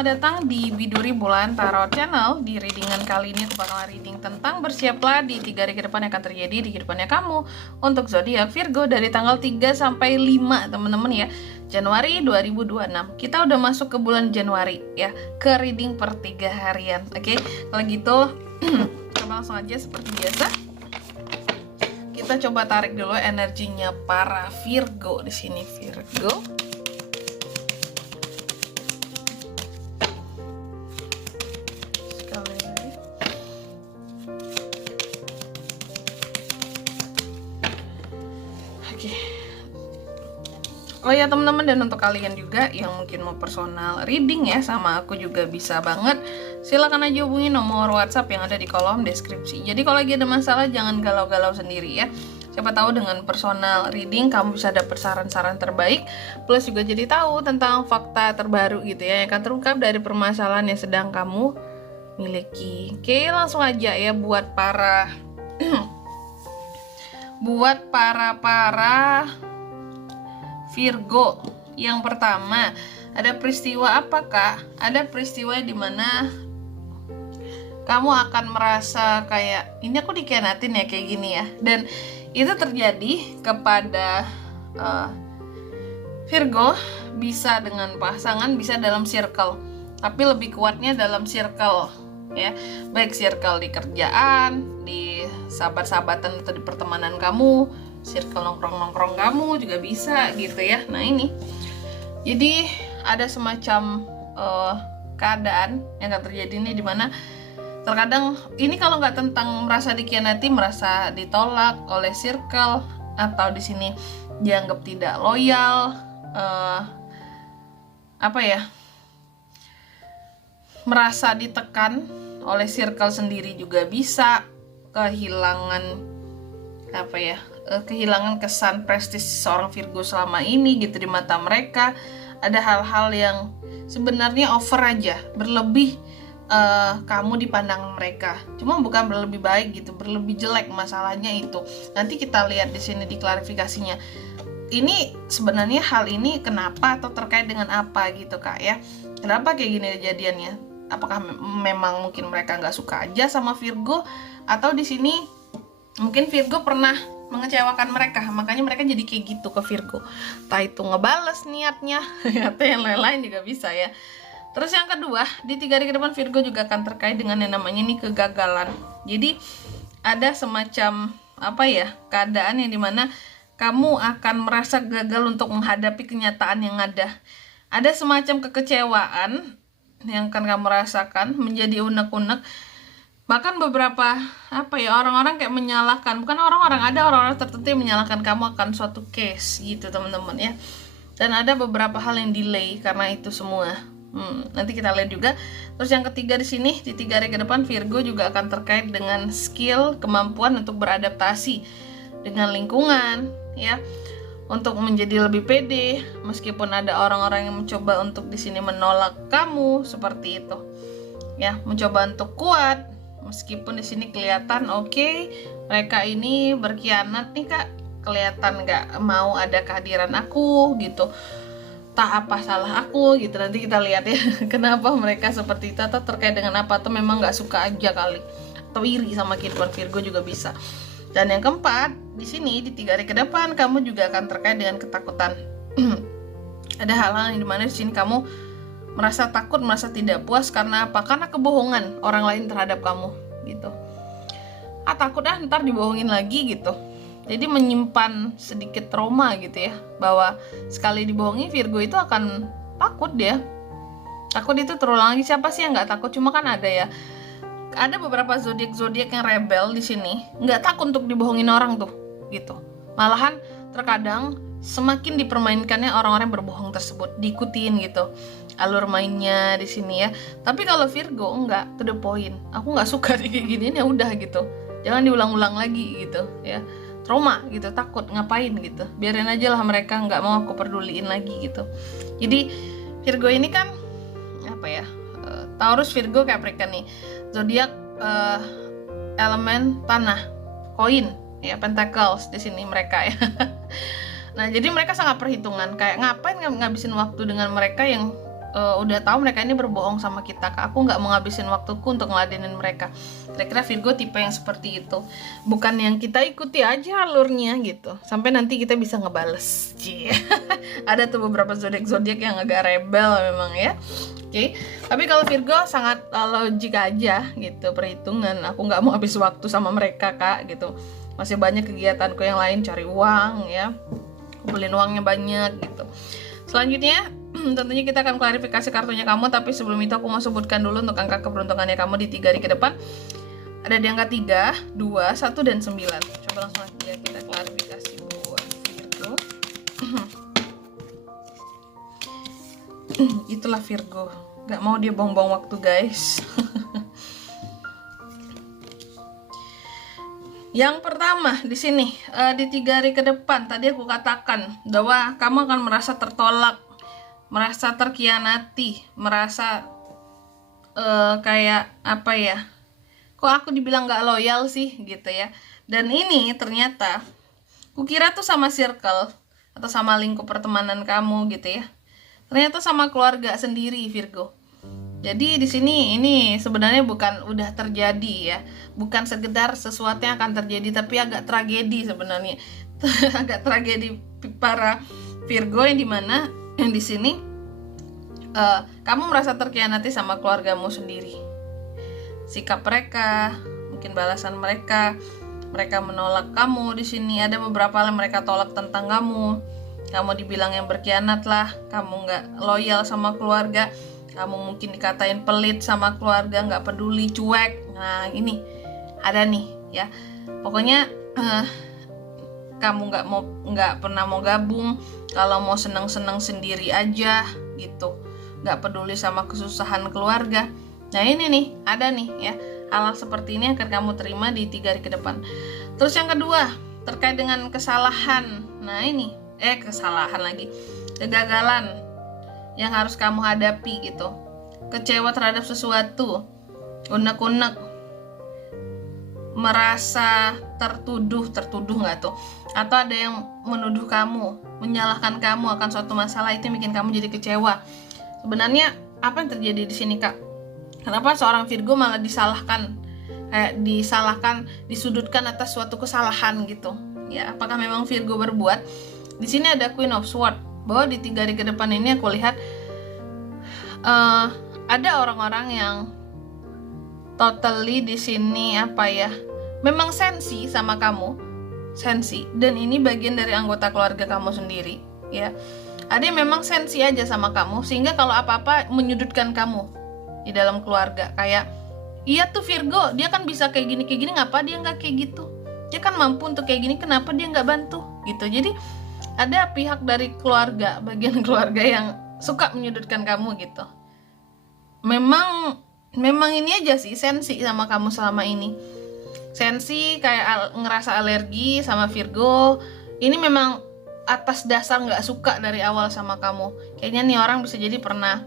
selamat datang di Biduri Bulan Tarot Channel. Di readingan kali ini aku bakal reading tentang bersiaplah di 3 hari ke depan yang akan terjadi di kehidupannya kamu untuk zodiak Virgo dari tanggal 3 sampai 5 teman-teman ya, Januari 2026. Kita udah masuk ke bulan Januari ya, ke reading per 3 harian. Oke, kalau gitu kita langsung aja seperti biasa. Kita coba tarik dulu energinya para Virgo di sini. Virgo. Oh ya teman-teman, dan untuk kalian juga yang mungkin mau personal reading ya sama aku juga bisa banget. Silakan aja hubungi nomor WhatsApp yang ada di kolom deskripsi. Jadi kalau lagi ada masalah jangan galau-galau sendiri ya. Siapa tahu dengan personal reading kamu bisa dapet saran-saran terbaik, plus juga jadi tahu tentang fakta terbaru gitu ya yang akan terungkap dari permasalahan yang sedang kamu miliki. Oke, langsung aja ya buat para buat para Virgo. Yang pertama, ada peristiwa apa Kak? Ada peristiwa di mana kamu akan merasa kayak ini aku dikhianatin ya, kayak gini ya. Dan itu terjadi kepada Virgo, bisa dengan pasangan, bisa dalam circle. Tapi lebih kuatnya dalam circle ya. Baik circle di kerjaan, di sahabat-sahabatan atau di pertemanan kamu, circle nongkrong-nongkrong kamu juga bisa gitu ya. Nah ini jadi ada semacam keadaan yang akan terjadi nih, dimana terkadang ini kalau nggak tentang merasa dikhianati, merasa ditolak oleh circle, atau di sini dianggap tidak loyal, merasa ditekan oleh circle sendiri juga bisa, kehilangan kehilangan kesan prestis seorang Virgo selama ini gitu di mata mereka. Ada hal-hal yang sebenarnya over aja, berlebih kamu dipandang mereka. Cuma bukan berlebih baik gitu, berlebih jelek masalahnya itu. Nanti kita lihat di sini di klarifikasinya. Ini sebenarnya hal ini kenapa atau terkait dengan apa gitu Kak ya. Kenapa kayak gini kejadiannya? Apakah memang mungkin mereka nggak suka aja sama Virgo, atau di sini mungkin Virgo pernah mengecewakan mereka, makanya mereka jadi kayak gitu ke Virgo. Entah itu ngebales niatnya atau yang lain-lain juga bisa ya. Terus yang kedua, di 3 hari ke depan Virgo juga akan terkait dengan yang namanya nih kegagalan. Jadi ada semacam keadaan yang dimana kamu akan merasa gagal untuk menghadapi kenyataan yang ada. Ada semacam kekecewaan yang akan kamu rasakan, menjadi unek-unek. Bahkan beberapa orang-orang kayak menyalahkan, bukan orang-orang tertentu yang menyalahkan kamu akan suatu case gitu teman-teman ya. Dan ada beberapa hal yang delay karena itu semua. Nanti kita lihat juga. Terus yang ketiga di sini, di 3 hari ke depan Virgo juga akan terkait dengan skill, kemampuan untuk beradaptasi dengan lingkungan ya, untuk menjadi lebih pede meskipun ada orang-orang yang mencoba untuk di sini menolak kamu seperti itu ya, mencoba untuk kuat meskipun di sini kelihatan mereka ini berkhianat nih Kak, kelihatan nggak mau ada kehadiran aku gitu. Tak apa salah aku gitu, nanti kita lihat ya kenapa mereka seperti itu, atau terkait dengan apa, atau memang nggak suka aja kali, atau iri sama kehidupan Virgo juga bisa. Dan yang keempat di sini di 3 hari ke depan kamu juga akan terkait dengan ketakutan. Ada hal-hal yang dimana di sini kamu merasa takut, merasa tidak puas karena apa? Karena kebohongan orang lain terhadap kamu gitu. Takut ntar dibohongin lagi gitu. Jadi menyimpan sedikit trauma gitu ya, bahwa sekali dibohongi Virgo itu akan takut dia. Takut itu terulang lagi. Siapa sih yang nggak takut? Cuma kan ada beberapa zodiak yang rebel di sini, nggak takut untuk dibohongin orang tuh gitu. Malahan terkadang semakin dipermainkannya orang-orang berbohong tersebut, diikutin gitu alur mainnya di sini ya. Tapi kalau Virgo enggak, to the point. Aku nggak suka kayak gini, ya udah gitu. Jangan diulang-ulang lagi gitu ya. Trauma gitu, takut ngapain gitu. Biarin aja lah, mereka nggak mau aku peduliin lagi gitu. Jadi Virgo ini kan Taurus, Virgo, Capricorn nih. Zodiak elemen tanah, koin ya, pentacles di sini mereka ya. Nah, jadi mereka sangat perhitungan, kayak ngapain ngabisin waktu dengan mereka yang udah tahu mereka ini berbohong sama kita, Kak. Aku nggak mau ngabisin waktuku untuk ngeladenin mereka. Kira-kira Virgo tipe yang seperti itu, bukan yang kita ikuti aja alurnya gitu sampai nanti kita bisa ngebales. Cie. Ada tuh beberapa zodiak yang agak rebel memang ya. Oke. Tapi kalau Virgo sangat logik aja gitu, perhitungan. Aku nggak mau habis waktu sama mereka, Kak, gitu. Masih banyak kegiatanku yang lain, cari uang ya, kumpulin uangnya banyak gitu. Selanjutnya tentunya kita akan klarifikasi kartunya kamu, tapi sebelum itu aku mau sebutkan dulu untuk angka keberuntungannya kamu di 3 hari ke depan. Ada di angka 3, 2, 1, dan 9. Coba langsung aja kita klarifikasi buat Virgo. Itulah Virgo, gak mau dia buang-buang waktu, guys. Yang pertama di sini, di 3 hari ke depan tadi aku katakan bahwa kamu akan merasa tertolak, merasa terkhianati, merasa kayak apa ya, kok aku dibilang gak loyal sih gitu ya. Dan ini ternyata kukira tuh sama circle atau sama lingkup pertemanan kamu gitu ya, ternyata sama keluarga sendiri Virgo. Jadi di sini ini sebenarnya bukan udah terjadi ya, bukan sekedar sesuatu yang akan terjadi, tapi agak tragedi sebenarnya. Agak tragedi para Virgo yang dimana yang di sini kamu merasa terkhianati sama keluargamu sendiri. Sikap mereka, mungkin balasan mereka menolak kamu di sini. Ada beberapa hal yang mereka tolak tentang kamu. Kamu dibilang yang berkhianat lah, kamu nggak loyal sama keluarga. Kamu mungkin dikatain pelit sama keluarga, nggak peduli, cuek. Nah ini ada nih ya. Pokoknya kamu nggak pernah mau gabung. Kalau mau seneng-seneng sendiri aja gitu, nggak peduli sama kesusahan keluarga. Nah ini nih ada nih ya, hal seperti ini akan kamu terima di 3 hari ke depan. Terus yang kedua terkait dengan kesalahan. Nah ini kesalahan lagi, kegagalan yang harus kamu hadapi gitu, kecewa terhadap sesuatu, unek-unek, merasa tertuduh nggak tuh, atau ada yang menuduh kamu, menyalahkan kamu akan suatu masalah, itu yang bikin kamu jadi kecewa. Sebenarnya apa yang terjadi di sini, Kak? Kenapa seorang Virgo malah disalahkan, disudutkan atas suatu kesalahan gitu? Ya, apakah memang Virgo berbuat? Di sini ada Queen of Swords. Bahwa di 3 hari ke depan ini aku lihat ada orang-orang yang totally di sini apa ya, memang sensi sama kamu, sensi, dan ini bagian dari anggota keluarga kamu sendiri ya. Ada yang memang sensi aja sama kamu, sehingga kalau apa-apa menyudutkan kamu di dalam keluarga. Kayak iya tuh Virgo, dia kan bisa kayak gini, ngapa dia nggak kayak gitu? Dia kan mampu untuk kayak gini, kenapa dia nggak bantu gitu? Jadi ada pihak dari keluarga, bagian keluarga yang suka menyudutkan kamu gitu. Memang ini aja sih, sensi sama kamu selama ini. Sensi kayak ngerasa alergi sama Virgo. Ini memang atas dasar nggak suka dari awal sama kamu. Kayaknya nih orang bisa jadi pernah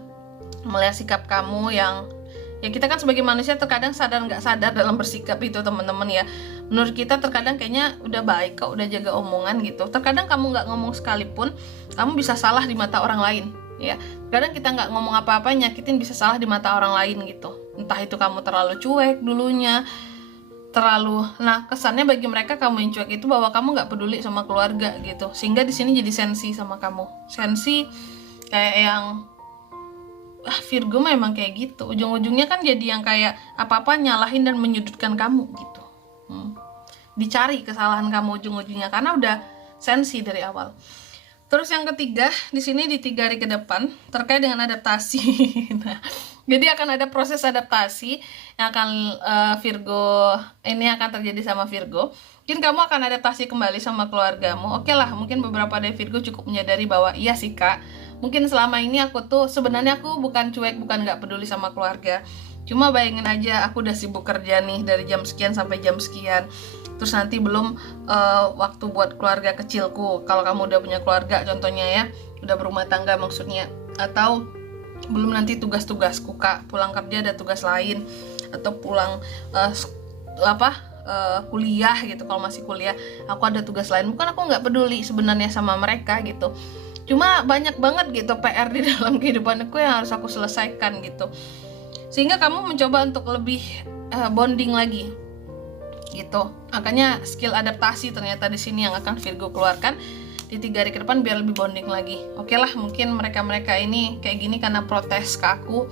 melihat sikap kamu yang ya, kita kan sebagai manusia terkadang sadar nggak sadar dalam bersikap itu teman-teman ya. Menurut kita terkadang kayaknya udah baik kok, udah jaga omongan gitu. Terkadang kamu nggak ngomong sekalipun, kamu bisa salah di mata orang lain ya. Kadang kita nggak ngomong apa-apa, nyakitin bisa salah di mata orang lain gitu. Entah itu kamu terlalu cuek dulunya, nah kesannya bagi mereka kamu yang cuek itu bahwa kamu nggak peduli sama keluarga gitu. Sehingga di sini jadi sensi sama kamu. Sensi kayak yang Virgo memang kayak gitu, ujung-ujungnya kan jadi yang kayak apa-apa nyalahin dan menyudutkan kamu gitu. Dicari kesalahan kamu ujung-ujungnya karena udah sensi dari awal. Terus yang ketiga di sini di 3 hari ke depan terkait dengan adaptasi. Nah, jadi akan ada proses adaptasi yang akan Virgo ini akan terjadi sama Virgo. Mungkin kamu akan adaptasi kembali sama keluargamu. Oke lah, mungkin beberapa dari Virgo cukup menyadari bahwa iya sih Kak, mungkin selama ini aku tuh sebenarnya aku bukan cuek, bukan nggak peduli sama keluarga. Cuma bayangin aja aku udah sibuk kerja nih dari jam sekian sampai jam sekian. Terus nanti belum waktu buat keluarga kecilku. Kalau kamu udah punya keluarga contohnya ya, udah berumah tangga maksudnya. Atau belum nanti tugas-tugasku Kak, pulang kerja ada tugas lain. Atau pulang kuliah gitu, kalau masih kuliah aku ada tugas lain. Bukan aku nggak peduli sebenarnya sama mereka gitu. Cuma banyak banget gitu PR di dalam kehidupan aku yang harus aku selesaikan gitu, sehingga kamu mencoba untuk lebih bonding lagi gitu. Makanya skill adaptasi ternyata di sini yang akan Virgo keluarkan di 3 hari ke depan biar lebih bonding lagi. Oke lah, mungkin mereka ini kayak gini karena protes ke aku,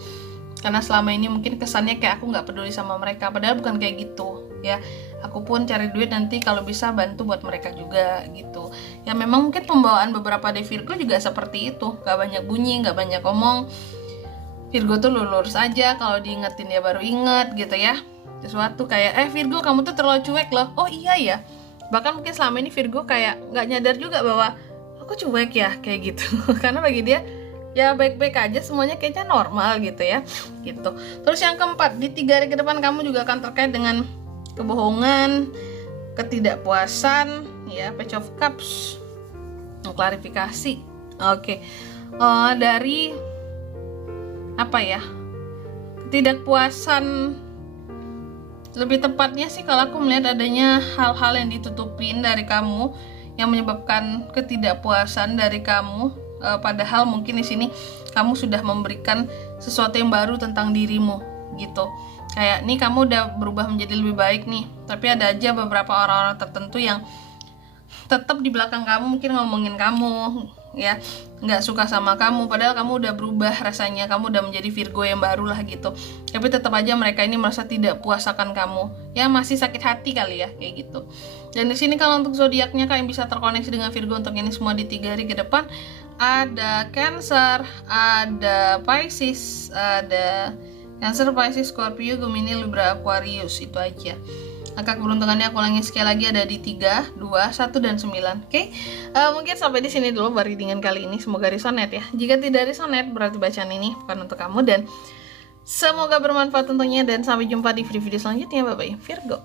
karena selama ini mungkin kesannya kayak aku nggak peduli sama mereka, padahal bukan kayak gitu ya. Aku pun cari duit nanti kalau bisa bantu buat mereka juga gitu ya. Memang mungkin pembawaan beberapa di Virgo juga seperti itu, gak banyak bunyi, gak banyak ngomong. Virgo tuh lurus aja, kalau diingetin dia baru inget gitu ya. Sesuatu kayak Virgo kamu tuh terlalu cuek loh, oh iya ya. Bahkan mungkin selama ini Virgo kayak gak nyadar juga bahwa aku cuek ya kayak gitu karena bagi dia ya baik-baik aja, semuanya kayaknya normal gitu ya gitu. Terus yang keempat, di 3 hari ke depan kamu juga akan terkait dengan kebohongan, ketidakpuasan ya, Page of Cups, klarifikasi. Oke. Dari apa ya, ketidakpuasan, lebih tepatnya sih kalau aku melihat adanya hal-hal yang ditutupin dari kamu yang menyebabkan ketidakpuasan dari kamu. Padahal mungkin di sini kamu sudah memberikan sesuatu yang baru tentang dirimu gitu. Kayak nih kamu udah berubah menjadi lebih baik nih, tapi ada aja beberapa orang-orang tertentu yang tetap di belakang kamu mungkin ngomongin kamu ya, nggak suka sama kamu, padahal kamu udah berubah rasanya, kamu udah menjadi Virgo yang baru lah gitu. Tapi tetap aja mereka ini merasa tidak puas akan kamu ya, masih sakit hati kali ya kayak gitu. Dan di sini kalau untuk zodiaknya kalian bisa terkoneksi dengan Virgo untuk ini semua di 3 hari ke depan. Ada Cancer, ada Pisces, ada Cancer, Pisces, Scorpio, Gemini, Libra, Aquarius. Itu aja. Angka keberuntungannya aku ulangi sekali lagi, ada di 3, 2, 1, dan 9. Oke? Mungkin sampai di sini dulu readingan kali ini. Semoga resonate ya. Jika tidak resonate, berarti bacaan ini bukan untuk kamu. Dan semoga bermanfaat tentunya. Dan sampai jumpa di video-video selanjutnya. Bye-bye, Virgo.